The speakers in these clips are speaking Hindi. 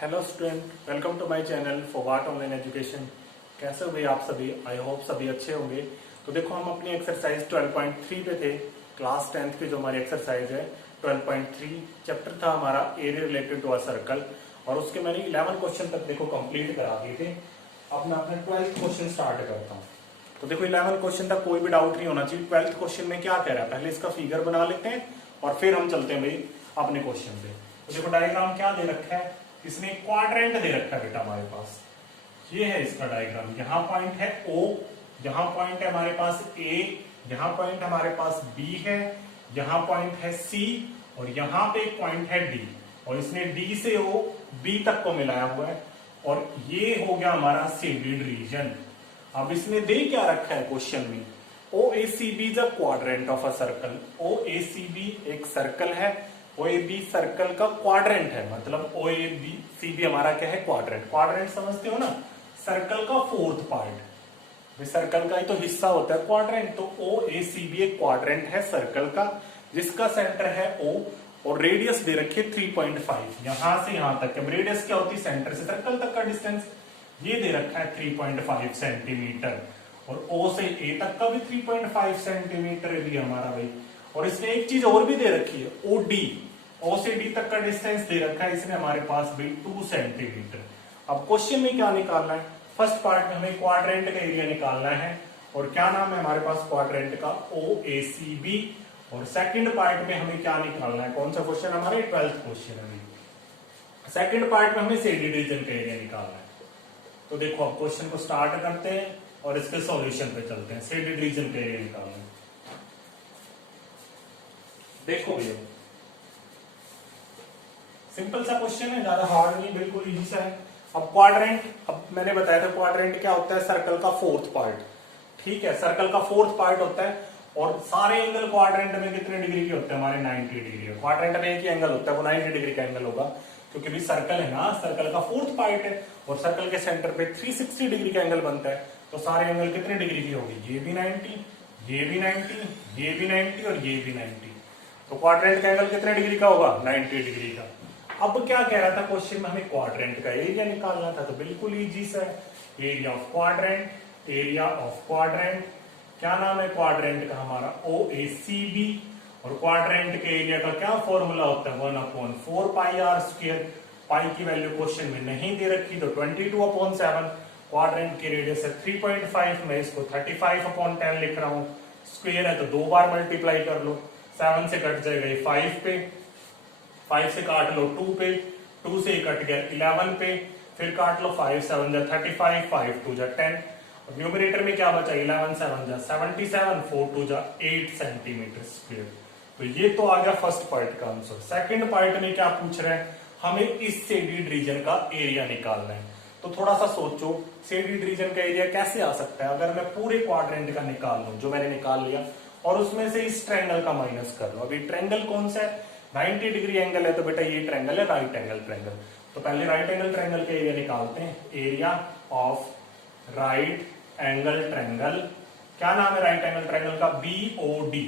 Hello student, welcome to my channel for what online education. कैसे हो भाई आप सभी? आई होप सभी अच्छे होंगे। तो देखो, हम अपनी एक्सरसाइज 12.3 पे थे। क्लास 10th की जो हमारी एक्सरसाइज है 12.3 चैप्टर था हमारा area related to a circle, और उसके मैंने 11 क्वेश्चन तक देखो कंप्लीट करा दिए थे। अब मैं अपने 12th क्वेश्चन स्टार्ट करता हूँ। तो देखो, 11 क्वेश्चन तक कोई भी डाउट नहीं होना चाहिए। 12th क्वेश्चन में क्या कह रहा है, पहले इसका फिगर बना लेते हैं और फिर हम चलते हैं भाई अपने क्वेश्चन पे। तो देखो, डायग्राम क्या दे रखा है, इसमें क्वाड्रेंट दे रखा है बेटा हमारे पास। ये है इसका डायग्राम। यहाँ पॉइंट है O, यहाँ पॉइंट है हमारे पास A, यहाँ पॉइंट हमारे पास B है, यहाँ पॉइंट है C, और यहाँ पे एक पॉइंट है D, और इसने D से O B तक को मिलाया हुआ है, और ये हो गया हमारा शेडेड रीजन। अब इसने दे क्या रखा है क्वेश्चन में, OACB is a quadrant of a circle. OACB एक सर्कल है, OAB सर्कल का क्वाड्रेंट है, मतलब OACB हमारा क्या है, क्वाड्रेंट। क्वाड्रेंट समझते हो ना, सर्कल का फोर्थ पार्ट। सर्कल का ही तो हिस्सा होता है क्वाड्रेंट। तो OACB एक क्वाड्रेंट है सर्कल का, जिसका सेंटर है O, और रेडियस दे रखी है 3.5। यहां से यहां तक। अब रेडियस क्या होती है, सेंटर से सर्कल तक का डिस्टेंस। ये दे रखा है 3.5 सेंटीमीटर, और O से A तक का भी 3.5 सेंटीमीटर भी हमारा भाई। और इसने एक चीज और भी दे रखी है, OD, O से D तक का डिस्टेंस दे रखा है इसने हमारे पास भी 2 सेंटीमीटर। अब क्वेश्चन में क्या निकालना है, फर्स्ट पार्ट में हमें क्वाड्रेंट का एरिया निकालना है, और क्या नाम है हमारे पास क्वाड्रेंट का, OACB। और सेकंड पार्ट में हमें क्या निकालना है, कौन सा क्वेश्चन हमारे 12th क्वेश्चन है। सेकंड पार्ट में हमें शेडेड रीजन का एरिया निकालना है। तो देखो, अब क्वेश्चन को स्टार्ट करते हैं और इसके सॉल्यूशन पे चलते हैं। शेडेड रीजन का एरिया निकालना है। देखो भैया, सिंपल सा क्वेश्चन है, ज्यादा हार्ड नहीं, बिल्कुल इजी सा है। अब क्वाड्रेंट, अब मैंने बताया था क्वाड्रेंट क्या होता है, सर्कल का फोर्थ पार्ट। ठीक है, सर्कल का फोर्थ पार्ट होता है, और सारे एंगल क्वाड्रेंट में कितने डिग्री के होते हैं, हमारे 90 डिग्री। क्वाड्रेंट में एक ही एंगल होता है, वो 90 डिग्री का एंगल होगा, क्योंकि भी सर्कल है ना, सर्कल का फोर्थ पार्ट है, और सर्कल के सेंटर पे 360 डिग्री का एंगल बनता है। तो सारे एंगल कितने डिग्री की होगी, ये भी 90, ये भी 90, ये भी 90, और ये भी 90। तो क्वाड्रेंट का एंगल कितने डिग्री का होगा, 90 डिग्री का। अब क्या कह रहा था क्वेश्चन में, हमें क्वाड्रेंट का एरिया निकालना था। तो बिल्कुल इजी सा है, area of quadrant, area of quadrant. क्या नाम है क्वाड्रेंट का हमारा, OACB। और क्वाड्रेंट के एरिया का क्या फॉर्मूला होता है, 1/4 पाई आर स्क्वायर। पाई की वैल्यू क्वेश्चन में नहीं दे रखी, तो 22/7। क्वाड्रेंट की रेडियस है 3.5, मैं इसको 35/10 लिख रहा हूं। स्क्वायर है तो 2 बार मल्टीप्लाई कर लो, 7 से कट जाएगा ये 5 पे, 5 से काट लो 2 पे, 2 से कट गया 11 पे, फिर काट लो 5 7 जा 35, 5 2 जा 10। न्यूमरेटर में क्या बचा, 11 7 जा 77, 4 2 जा 8 सेंटीमीटर स्क्वायर। तो ये तो आ गया फर्स्ट पार्ट का आंसर। सेकंड पार्ट में क्या पूछ रहे हैं, हमें इस शेडेड रीजन का एरिया निकालना है। तो थोड़ा सा सोचो, शेडेड रीजन का एरिया कैसे आ सकता है, अगर मैं पूरे क्वाड्रेंट का निकाल लूं, जो मैंने निकाल लिया, और उसमें से इस ट्रायंगल का माइनस कर लो। अभी ट्रायंगल कौन सा है, 90 डिग्री एंगल है, तो बेटा ये ट्रायंगल है राइट एंगल ट्रायंगल। तो पहले राइट एंगल ट्रायंगल का एरिया निकालते हैं, area of right angle triangle. क्या नाम है राइट एंगल ट्रायंगल का, BOD।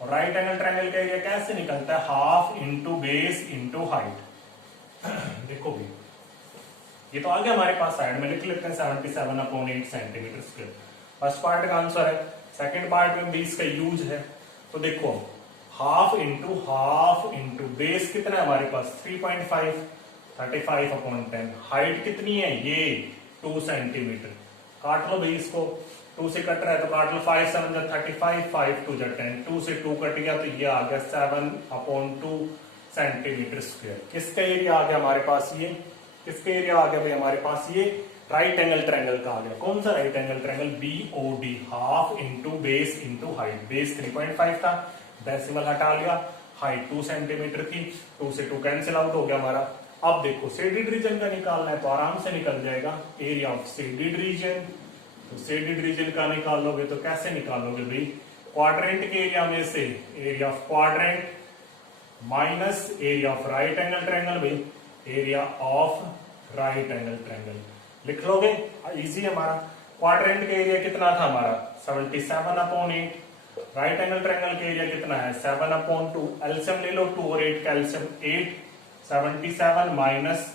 और राइट एंगल ट्रायंगल का एरिया कैसे निकलता है, half into base into height. देखो भी, ये तो आ गया हमारे पास, साइड में लिख लेते हैं 77/8 सेंटीमीटर स्क्वायर। फर्स्ट पार्ट का आंसर है। सेकंड पार्ट में बेस का यूज है, तो देखो हाफ इंटू बेस कितना है हमारे पास 3.5, 35/10। हाइट कितनी है, ये 2 सेंटीमीटर। काट लो भाई इसको, 2 से कट रहा है तो काट लो, 5 7 जा 35, 5 2 जा 10, 2 से 2 कट गया तो ये आ गया 7/2 सेंटीमीटर स्क्वायर। किसका एरिया आ गया हमारे पास, ये किसका एरिया आ गया भाई हमारे पास, ये राइट एंगल ट्रायंगल का आ गया। कौन सा right angle triangle, BOD। Half into base into height. Base 3.5 था, डेसिमल हटा लिया, हाइट 2 सेंटीमीटर थी, 2 से 2 कैंसिल आउट हो गया हमारा। अब देखो, शेडेड रीजन का निकालना है तो आराम से निकल जाएगा, एरिया ऑफ शेडेड रीजन। तो शेडेड रीजन का निकालोगे तो कैसे निकालोगे भाई, क्वाड्रेंट के एरिया में से area of quadrant minus area of right angle triangle, भाई area of right angle triangle लिख लोगे, इजी है हमारा। क्वाड्रेंट का एरिया कितना था हमारा, 77/8। राइट एंगल ट्रायंगल का एरिया कितना है, 7/2। एलसीएम ले लो, 2 और 8 का एलसीएम 8, 77 माइनस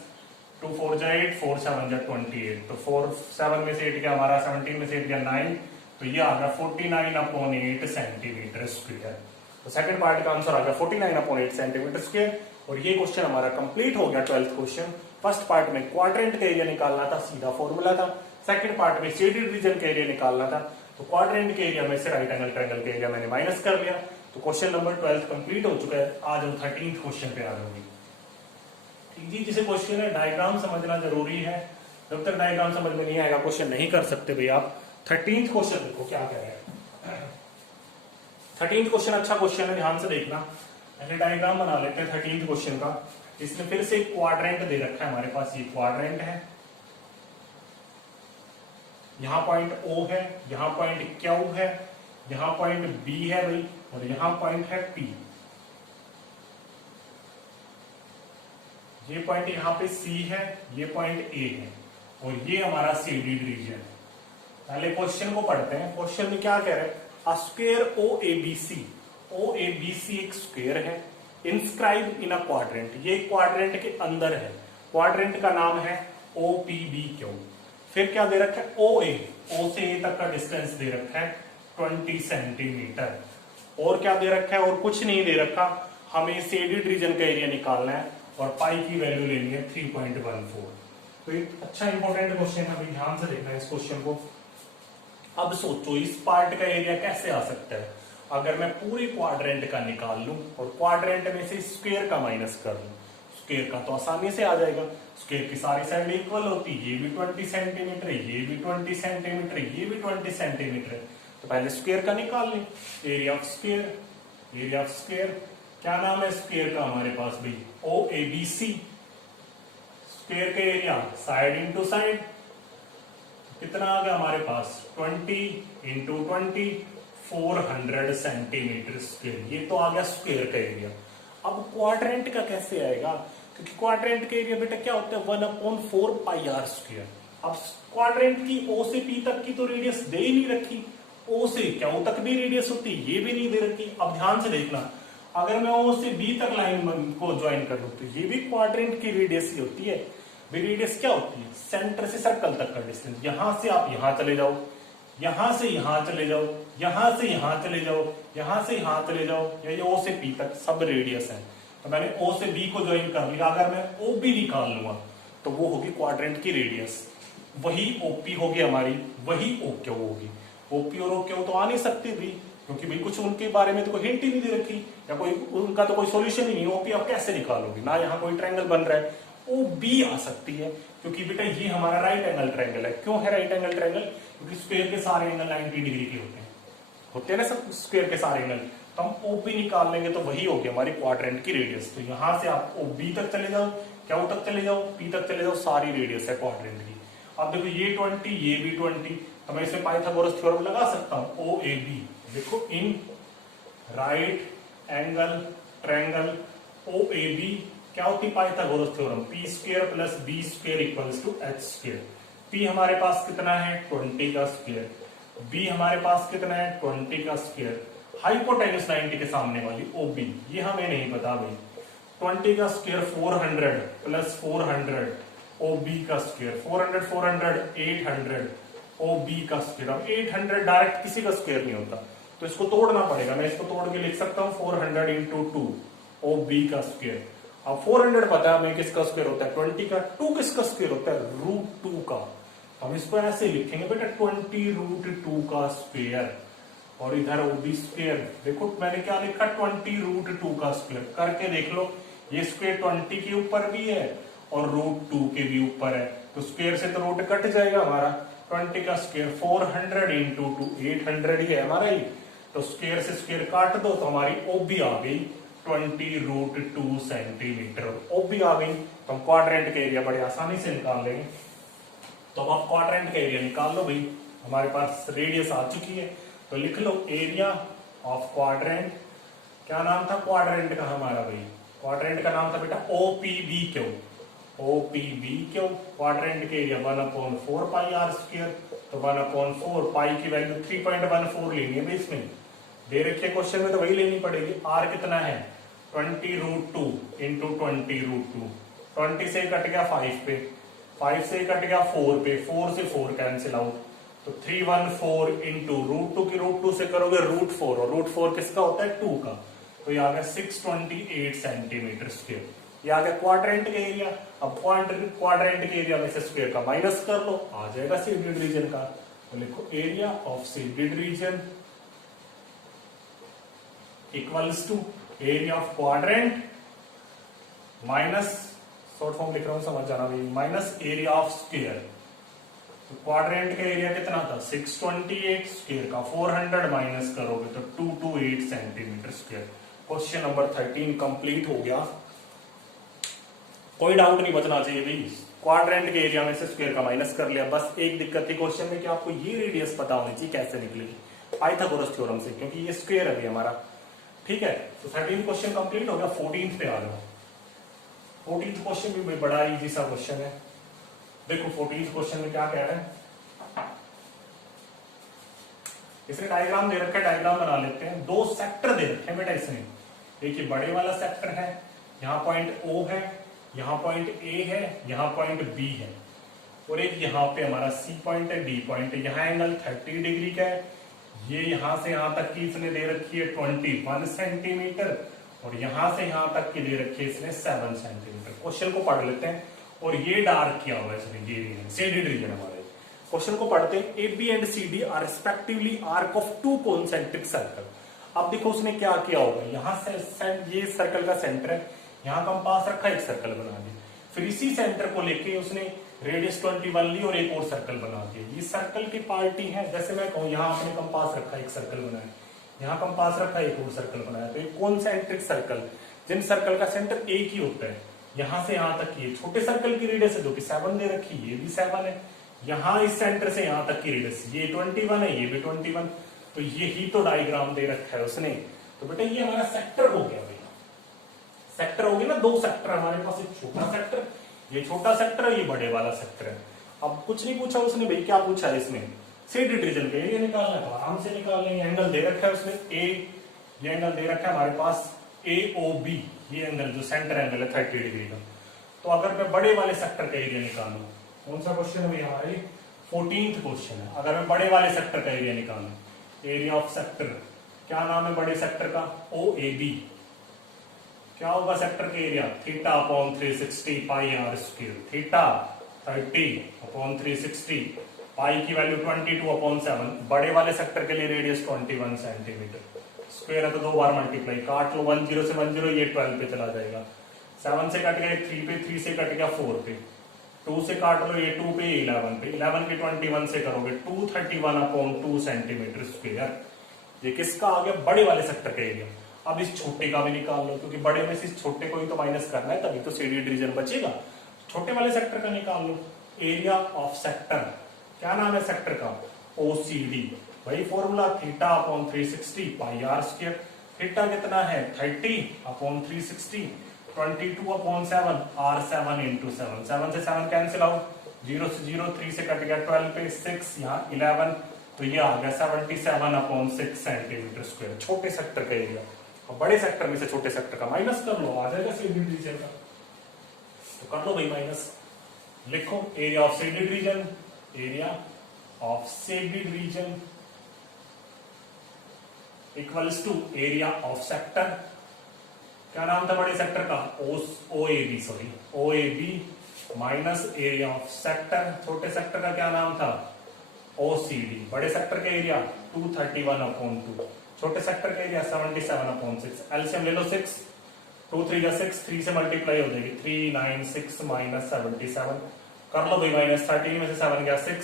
2 4 जा 8, 4 7 जा 28, तो 4 7 में से 8 गया हमारा, 17 में से 8 गया 9, तो ये आ गया 49/8 सेंटीमीटर स्क्वायर। तो सेकंड पार्ट का आंसर आ गया 49/8 सेंटीमीटर स्क्वायर। और ये क्वेश्चन हमारा कंप्लीट हो गया 12th क्वेश्चन। फर्स्ट पार्ट में क्वाड्रेंट का एरिया निकालना था, सीधा फॉर्मूला था। सेकंड पार्ट में शेडेड रीजन का एरिया निकालना था, तो क्वाड्रेंट के एरिया में से राइट एंगल ट्रायंगल के एरिया मैंने माइनस कर लिया। तो क्वेश्चन नंबर 12 कंप्लीट हो चुका है। आज हम 13th क्वेश्चन पे आ जाओगे। ठीक जी, जिसे क्वेश्चन है डायग्राम समझना जरूरी है, जब तक डायग्राम समझ में नहीं आएगा क्वेश्चन नहीं कर सकते भाई आप। 13th क्वेश्चन देखो क्या कह रहे हैं। 13th क्वेश्चन अच्छा क्वेश्चन है, ध्यान से देखना। पहले डायग्राम बना लेते हैं 13th क्वेश्चन का। इसमें फिर से क्वाड्रेंट दे रखा है हमारे पास, ये क्वाड्रेंट है, यहां पॉइंट O है, यहां पॉइंट Q है, यहां पॉइंट B है भाई, और यहां पॉइंट है P। ये पॉइंट यहां पे C है, ये पॉइंट A है, और ये हमारा शेडेड रीजन। पहले क्वेश्चन को पढ़ते हैं। क्वेश्चन में क्या कह रहे हैं, अ स्क्वायर OABC, OABC एक स्क्वायर है, इंस्क्राइब इन अ क्वाड्रेंट, ये क्वाड्रेंट के अंदर है, क्वाड्रेंट का नाम है OPBQ। फिर क्या दे रखा है, OA, O से A तक का डिस्टेंस दे रखा है 20 सेंटीमीटर। और क्या दे रखा है, और कुछ नहीं दे रखा, हमें शेडेड रीजन का एरिया निकालना है और पाई की वैल्यू लेनी है 3.14। तो एक अच्छा इंपॉर्टेंट क्वेश्चन है, अभी ध्यान से देखना है इस क्वेश्चन को। अब सोचो इस पार्ट का एरिया कैसे आ सकता है, अगर मैं पूरे क्वाड्रेंट का निकाल लूं और क्वाड्रेंट में से स्क्वायर का माइनस कर लूं। स्क्वायर का तो आसानी से आ जाएगा, स्क्वायर की सारी साइड इक्वल होती है, ये भी 20 सेंटीमीटर, ये भी 20 सेंटीमीटर, ये भी 20 सेंटीमीटर। तो पहले स्क्वायर का निकाल लें, area of square, area of square क्या नाम है स्क्वायर का हमारे पास भी, OABC। स्क्वायर का एरिया साइड इंटू साइड कितना आ गया हमारे पास, 20 इंटू 20, 400 सेंटीमीटर स्क्वायर। ये तो आ गया स्क्वायर का एरिया। अब क्वाड्रेंट का कैसे आएगा, क्योंकि क्वाड्रेंट का एरिया बेटा क्या होता है, 1/4 पाई आर स्क्वायर। अब क्वाड्रेंट की O से P तक की तो रेडियस दे ही नहीं रखी, O से Q तक भी रेडियस होती है, ये भी नहीं दे रखी। अब ध्यान से देखना, अगर मैं O से B तक लाइन को ज्वाइन कर लूं तो ये भी क्वाड्रेंट की रेडियस ही होती है। रेडियस क्या होती है, सेंटर से सर्कल तक का डिस्टेंस। यहां से आप यहां चले जाओ, यहां से यहां चले जाओ, यहां से यहां चले जाओ, यहां से यहां चले जाओ, या ये O से P तक सब रेडियस है। तो मैंने O से B को ज्वाइन कर लिया, अगर मैं OB निकाल लूंगा तो वो होगी क्वाड्रेंट की रेडियस, वही OP होगी हमारी, वही OQ होगी। OP और OQ तो आ नहीं सकती भी, क्योंकि भाई कुछ उनके बारे में तो कोई हिंट ही नहीं दे रखी, या कोई उनका तो कोई सॉल्यूशन ही नहीं। OP आप कैसे निकालोगे, ना यहाँ कोई ट्रायंगल बन रहा है। OB आ सकती है, क्योंकि बेटा ये हमारा राइट एंगल ट्रायंगल है। क्यों है राइट एंगल ट्रायंगल, क्योंकि स्क्वायर के सारे एंगल 90 डिग्री के होते हैं ना सब स्क्वायर के सारे एंगल। तो हम OB निकाल लेंगे तो वही होगी हमारी क्वाड्रेंट की रेडियस। तो यहां से आप OB तक चले जाओ, Q तक चले जाओ, P तक चले जाओ, सारी रेडियस है क्वाड्रेंट की। अब देखो ये 20, ये भी 20, तो मैं इसमें पाइथागोरस थ्योरम लगा सकता हूं। OAB देखो, in right angle triangle OAB क्या होती है, Pythagoras theorem, P square plus B square equals to H square. P हमारे पास कितना है, 20 का स्क्वायर, B हमारे पास कितना है, 20 का स्क्वायर, हाइपोटेन्यूस 90 के सामने वाली OB, ये हमें नहीं पता भाई। 20 का स्क्वायर 400 प्लस 400 OB का स्क्वायर, 400 400 800 OB का स्क्वायर। अब 800 डायरेक्ट किसी का स्क्वायर नहीं होता, तो इसको तोड़ना पड़ेगा। मैं इसको तोड़ के लिख सकता हूँ 400 इंटू 2 OB का स्क्वायर। अब 400 पता है हमें किसका स्क्वायर होता है, 20 का। 2 किसका स्क्वायर होता है, √2 का। हम इसको ऐसे लिखेंगे बेटा 20 √2 का स्क्वायर, और इधर OB स्क्वायर। देखो मैंने क्या लिखा, 20 √2 का स्क्वायर। करके देख लो, ये स्क्वायर 20 के ऊपर भी है और √2 के भी ऊपर है, तो स्क्वायर से तो रूट कट जाएगा हमारा। 20 का स्क्वायर 400 इंटू 2, 800 ही है हमारा ही, तो स्क्वायर से स्क्वायर काट दो तो हमारी OB आ गई 20 √2 सेंटीमीटर। OB आ गई तो हम क्वाड्रेंट का एरिया बड़े आसानी से निकाल लेंगे। तो अब आप क्वाड्रेंट का एरिया निकाल लो भाई, हमारे पास रेडियस आ चुकी है, तो लिख लो एरिया ऑफ क्वाड्रेंट। क्या नाम था क्वाड्रेंट का हमारा भाई, क्वाड्रेंट का नाम था बेटा OPBQ। OPBQ क्वाड्रेंट के एरिया 1/4 पाई आर स्क्वायर, तो 1/4 पाई की वैल्यू 3.14 लेनी है भाई, इसमें दे रखी है क्वेश्चन में तो वही लेनी पड़ेगी। आर कितना है 20√2 इंटू 20√2, 20 से कट गया 5 पे, 5 से कट गया 4 पे, 4 से 4 कैंसिल आउट, तो 314 इंटू √2 की √2 से करोगे √4, और √4 किसका होता है 2 का, तो ये आ गया 628 सेंटीमीटर स्क्वायर। ये आ गया क्वाड्रेंट का एरिया। अब क्वाड्रेंट के एरिया में से स्क्वायर का माइनस कर लो, आ जाएगा शेडेड रीजन का, तो लिखो area of shaded region equals to area of quadrant minus, short form लिख रहा हूं समझ जाना भाई, माइनस एरिया ऑफ स्क्वायर। तो क्वाड्रेंट का एरिया कितना था 628, स्क्वायर का 400 माइनस करोगे तो 228 centimetre square. Question number 13 complete हो गया। कोई डाउट नहीं बचना चाहिए भाई, क्वाड्रेंट के एरिया में से स्क्वायर का माइनस कर लिया। बस एक दिक्कत थी क्वेश्चन में कि आपको ये रेडियस पता होनी चाहिए कैसे निकलेगी पाइथागोरस थ्योरम से, क्योंकि ये स्क्वायर है हमारा। ठीक है, तो 13 क्वेश्चन कंप्लीट हो गया। 14 पे आ जाओ। 14 क्वेश्चन भी बड़ा इजी सा क्वेश्चन है। देखो 14 क्वेश्चन में क्या कह रहा है, इसने डायग्राम दे रखा है, डायग्राम बना लेते हैं। दो सेक्टर दे रखे हैं बेटा इसने। देखिए बड़े वाला सेक्टर है, यहाँ पॉइंट O है, यहाँ पॉइंट A है, यहाँ पॉइंट B है, और एक यहाँ पे हमारा C पॉइंट है, D पॉइंट है। यहाँ एंगल 30 डिग्री का है। ये यहां से यहां तक की इसने दे रखी है 21 सेंटीमीटर, और यहां से यहां तक की दे रखी है इसने 7 सेंटीमीटर। क्वेश्चन को पढ़ लेते हैं। और ये डार्क किया हुआ है इसने, ये रीजन शेडेड रीजन हमारे। क्वेश्चन को पढ़ते हैं। A B and C D are respectively arc of 2 concentric circle. अब देखो उसने क्या किया होगा, यहां से ये सर्कल का सेंटर है, यहां कंपास रखा, एक सर्कल बना दिया। फिर इसी सेंटर को लेके उसने रेडियस 21 ली और एक और सर्कल बना दिया। ये सर्कल की पार्टी है। जैसे मैं कहूं यहाँ आपने कंपास रखा, एक सर्कल बनाया, यहाँ कंपास रखा, एक और सर्कल बनाया, तो एक कॉन्सेंट्रिक सर्कल, जिन सर्कल का सेंटर एक ही होता है। यहां से यहां तक की छोटे सर्कल की रेडियस है जो कि 7 दे रखी, ये भी 7 है। यहाँ इस सेंटर से यहां तक की रेडियस ये 21 है, ये भी 21, तो यही तो डायग्राम दे रखा है उसने। तो बेटा ये हमारा सेक्टर हो गया भैया, सेक्टर हो गया ना। दो सेक्टर हमारे पास, एक छोटा सेक्टर, ये छोटा सेक्टर है, ये बड़े वाला सेक्टर है। अब कुछ नहीं पूछा उसने भाई, क्या पूछा है इसमें, शेडेड रीजन का एरिया निकालना है, तो आराम से निकाल लेंगे। एंगल दे रखा है उसने ए, ये एंगल दे रखा है हमारे पास AOB, ये एंगल जो सेंटर एंगल है 30 डिग्री का। तो अगर मैं बड़े वाले सेक्टर का एरिया निकालूं, कौन सा क्वेश्चन है हमारा, 14th क्वेश्चन है। अगर मैं बड़े वाले सेक्टर का एरिया निकालूं, एरिया ऑफ सेक्टर, क्या नाम है बड़े सेक्टर का, OAB। क्या होगा सेक्टर का area, θ/360 pi r square, theta 30/360, pi की वैल्यू 22/7। बड़े वाले सेक्टर के लिए रेडियस 21 सेंटीमीटर, स्क्वायर है तो 2 बार मल्टीप्लाई, काट लो 10 से 10, ये 12 पे चला जाएगा। 7 से कट गया 3 पे, 3 से कट गया 4 पे, 2 से काट लो ये 2 पे, 11 पे, 11 के 21 से करोगे 231/2 सेंटीमीटर स्क्वायर। ये किसका आ गया, बड़े वाले सेक्टर का एरिया। अब इस छोटे का भी निकाल लो, क्योंकि बड़े में से इस छोटे को ही तो माइनस करना है, तभी तो शेडेड रीजन बचेगा। छोटे वाले सेक्टर का निकाल लो, एरिया ऑफ सेक्टर, क्या नाम है सेक्टर का, OCD। वही formula, θ/360 pi r square. Theta कितना है 30/360, 22/7, R7 × 7, 7 से 7 कैंसिल आउट, 0 से 0, 3 से कट गया 12 पे, 6 यहाँ 11, तो ये आ गया 77/6 सेंटीमीटर स्क्वायर, छोटे सेक्टर का एरिया। और बड़े सेक्टर में से छोटे सेक्टर का माइनस कर लो, आ जाएगा शेडेड रीजन का। तो कर लो भाई माइनस, लिखो area of shaded region, area of shaded region equals to area of sector. क्या नाम था बड़े सेक्टर का, OAB, sorry OAB minus area of sector. छोटे सेक्टर का क्या नाम था, OCD। बड़े सेक्टर का एरिया 231/2, छोटे सेक्टर का एरिया 77/6। एलसीएम ले लो 6, 2 3 जा 6, 3 से मल्टीप्लाई हो जाएगी 396 माइनस 77। कर लो भाई माइनस, 13 में से 7 गया 6,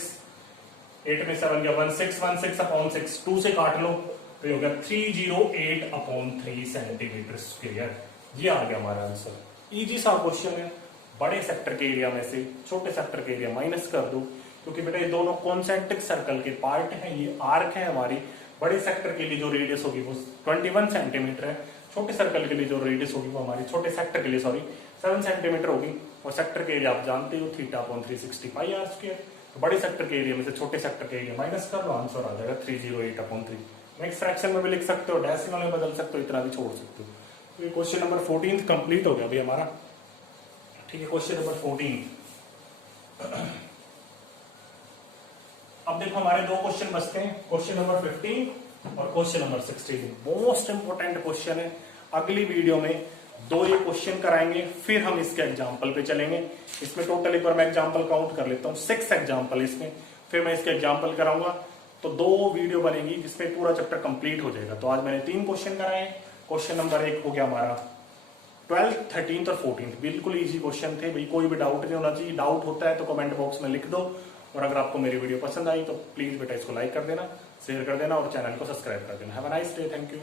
8 में 7 गया 1616/6, 2 से काट लो तो हो गया 308/3 सेंटीमीटर स्क्वायर। ये आ गया हमारा आंसर। इजी सा क्वेश्चन है। बड़े सेक्टर के एरिया में से छोटे सेक्टर के एरिया माइनस कर दो, क्योंकि बेटा ये दोनों कॉन्सेंट्रिक सर्कल के पार्ट हैं, ये आर्क है हमारी। बड़े सेक्टर के लिए जो रेडियस होगी वो 21 सेंटीमीटर है, छोटे सर्कल के लिए जो रेडियस होगी वो हमारी छोटे सेक्टर के लिए 7 सेंटीमीटर होगी। और सेक्टर के एरिया आप जानते हो θ/360 पाई आर स्क्वायर। तो बड़े सेक्टर के एरिया में से छोटे सेक्टर के एरिया माइनस कर लो, आंसर आ जाएगा 308/3। नेक्स्ट फ्रैक्शन में भी लिख सकते हो, डेसिमल में बदल सकते हो, इतना भी छोड़ सकते हो। ये क्वेश्चन नंबर 14 कंप्लीट हो गया अभी हमारा। ठीक है, क्वेश्चन नंबर 14। अब देखो हमारे दो क्वेश्चन बचते हैं, क्वेश्चन नंबर 15 और question number 16। Most important question है। अगली वीडियो में दो ये क्वेश्चन कराएंगे, फिर हम इसके एग्जाम्पल पे चलेंगे। इसमें टोटल एक बार मैं एग्जाम्पल काउंट कर लेता हूँ, 6 एग्जाम्पल इसमें, फिर मैं इसके एग्जाम्पल कराऊंगा। तो 2 वीडियो बनेगी जिसमें पूरा चैप्टर कंप्लीट हो जाएगा। तो आज मैंने 3 क्वेश्चन कराए हैं। क्वेश्चन नंबर 1 हो गया हमारा 12th, 13th और 14th, बिल्कुल इजी क्वेश्चन थे भाई, कोई भी डाउट नहीं होना चाहिए। डाउट होता है तो कमेंट बॉक्स में लिख दो, और अगर आपको मेरी वीडियो पसंद आई तो प्लीज बेटा इसको लाइक कर देना, शेयर कर देना और चैनल को सब्सक्राइब कर देना। Have a nice day, thank you.